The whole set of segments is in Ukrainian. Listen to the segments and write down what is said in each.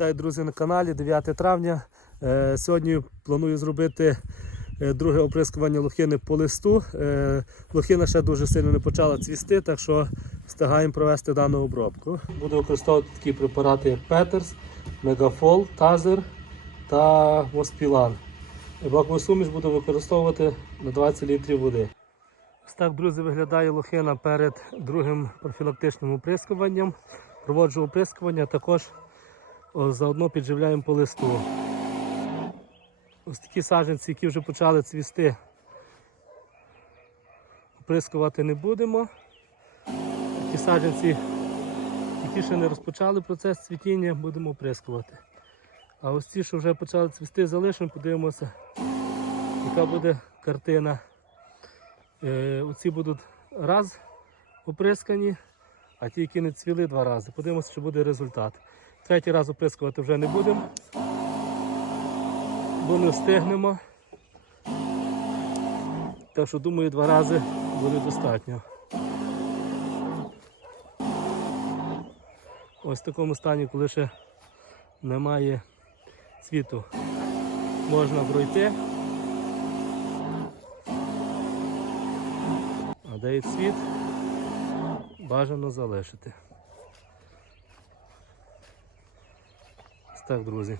Вітаю, друзі, на каналі 9 травня. Е, Сьогодні планую зробити е, друге оприскування лохини по листу. Е, Лохина ще дуже сильно не почала цвісти, так що встигаємо провести дану обробку. Буду використовувати такі препарати, як Петерс, Мегафол, Тазер та Моспілан. Бакову суміш буду використовувати на 20 літрів води. Ось так, друзі, виглядає лохина перед другим профілактичним оприскуванням. Проводжу оприскування, також заодно підживляємо по листу. Ось такі саджанці, які вже почали цвісти, оприскувати не будемо. Ті саджанці, які ще не розпочали процес цвітіння, будемо оприскувати. А ось ті, що вже почали цвісти, залишимо, подивимося, яка буде картина. Е, оці будуть раз оприскані, а ті, які не цвіли два рази. Подивимося, що буде результат. Третій раз оприскувати вже не будемо, бо не встигнемо. Так що думаю, два рази буде достатньо. Ось в такому стані, коли ще немає цвіту, можна пройти. А де є цвіт, бажано залишити. так, друзі.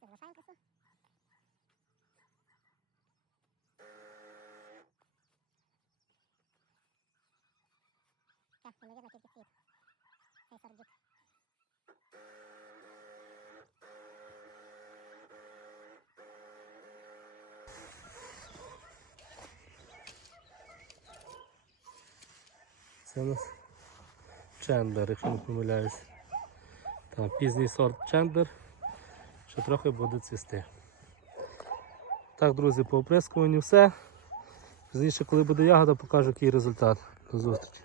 Залишаємо красу. Так, ймовірно, тільки світ. Цей сордік. Це у нас чендер, якщо не помиляюсь. Там пізній сорт чендер, що трохи буде цвісти. Так, друзі, по оприскуванню все. Пізніше, коли буде ягода, покажу який результат. До зустрічі.